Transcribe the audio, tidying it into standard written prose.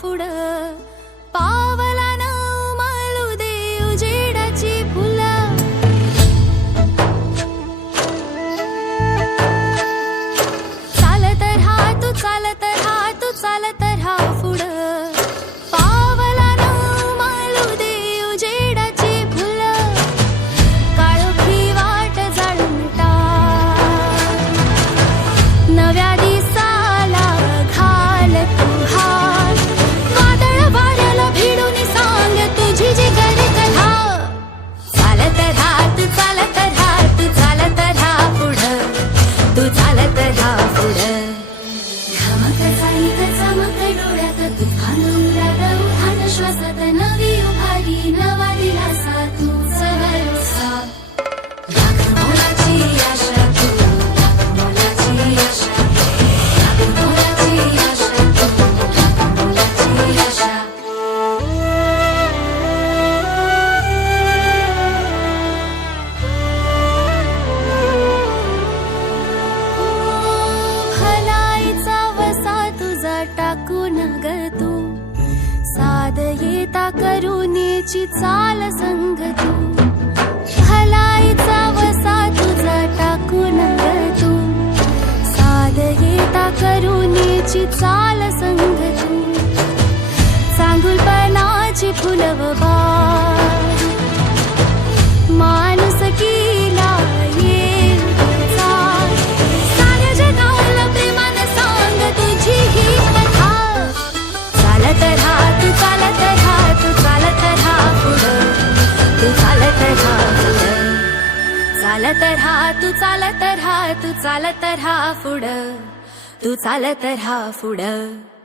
पुढं पावलानं उमलू दे उजेडाची फुलं चालत राहा तू चालत राहा तू चालत राहा पुढं पावलानं उमलू दे उजेडाची फुलं काळोखी वाट जाळून टाक नव्या दिसाला घाल तू हात वादळ वाऱ्याला भिडून सांग तुझी जी गरी कथा चालत राहा तू चालत राहा तू चालत राहा पुढं तू चालत राहा पुढं धमक चालीत चमक डोळ्यात तुफान उरात उठाण श्वासात नवी उभारी नवा दिलासा तूच भरोसा लाख मोलाची आशा तू लाख मोलाची आशा लाख मोलाची आशा तू लाख मोलाची आशा भलाईचा वसा तुझा टाकून ग तू साध येता करुणेची चाल संग तू भलाईचा वसा तुझा टाकून ग तू साध येता करुणेची चाल संग तू चांगुलपणाची फुलव बार माणुसकीला येईल चाल साऱ्या जगाला प्रेमानं सांग तुझी ही कथा चालत राहा तू चालत राहा तू चालत राहा पुढं तू चालत राहा पुढं चालत राहा तू चालत राहा तू चालत राहा पुढं तू चालत राहा पुढं